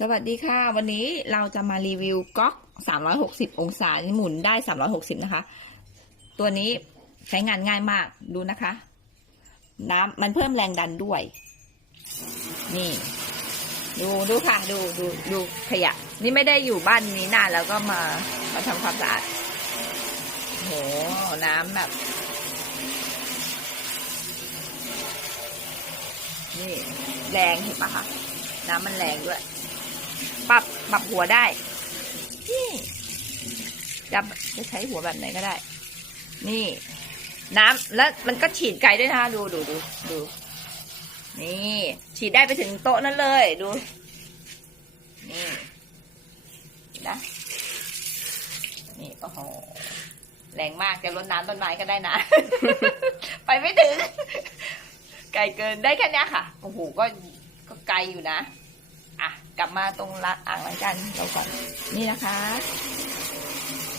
สวัสดีค่ะ วันนี้เราจะมารีวิวก๊อก 360 องศาหมุนได้ 360 นะคะ ตัวนี้ใช้งานง่ายมากดูนะคะ น้ำมันเพิ่มแรงดันด้วย นี่ ดูดูค่ะ ดูดูดูขยะ นี่ไม่ได้อยู่บ้านนี้นานแล้วก็มามาทำความสะอาดโหน้ำแบบ นี่ แรงเห็นปะคะน้ำมันแรงด้วย ปรับปรับหัวได้นี่จะจะใช้หัวแบบไหนก็ได้ นี่ น้ำแล้วมันก็ฉีดไกลด้วยนะคะดูดูดูดู นี่ ฉีดได้ไปถึงโต๊ะนั่นเลยดู นี่นะนี่โอ้โหแรงมากจะรดน้ำต้นไม้ก็ได้นะ ไปไม่ถึง ไกลเกินได้แค่เนี้ยค่ะ โอ้โหก็ก็ไกลอยู่นะอะก ลับมาตรงละอ่างล้างจานเราก่อน นี่นะคะ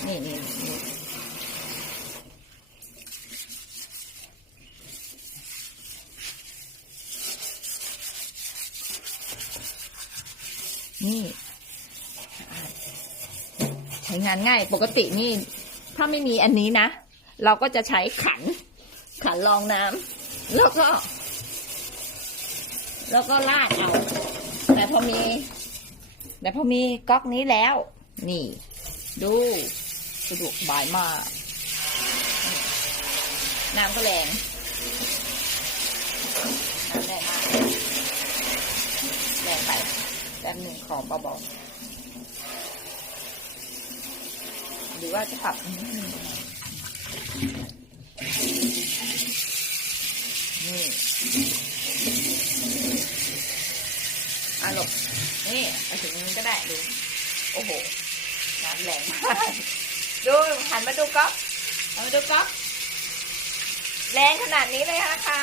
นี่นี่นี่นี่ใช้งานง่ายปกตินี่ ถ้าไม่มีอันนี้นะ เราก็จะใช้ขัน ขันรองน้ำแล้วก็ แล้วก็ลาดเอา แต่พอมี แต่พอมีก๊อกนี้แล้ว นี่ ดูสะดวกสบายมาก น้ำก็แรงน้ำแรงมากแรงไปแป๊บหนึ่งขอเบาๆหรือว่าจะปรับนิดนึงนี่ อะหลบ นี่ไปถึงนี้ก็ได้ดูโอ้โหน้ำแรงมากดูหันมาดูก๊อกหันมาดูก๊อกแรงขนาดนี้เลยนะคะ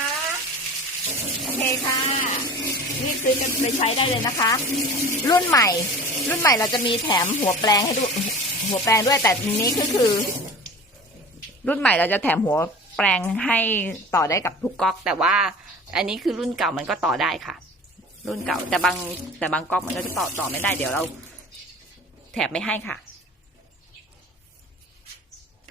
โอเคค่ะนี่ซื้อกันไปใช้ได้เลยนะคะ รุ่นใหม่ รุ่นใหม่เราจะมีแถมหัวแปลงให้ดูหัวแปลงด้วยแต่นี้ก็คือ รุ่นใหม่เราจะแถมหัวแปลงให้ต่อได้กับทุกก๊อก แต่ว่า อันนี้คือรุ่นเก่ามันก็ต่อได้ค่ะ รุ่นเก่าแต่บางแต่บางก๊อกมันก็จะต่อต่อไม่ได้เดี๋ยวเรา แถบไม่ให้ค่ะ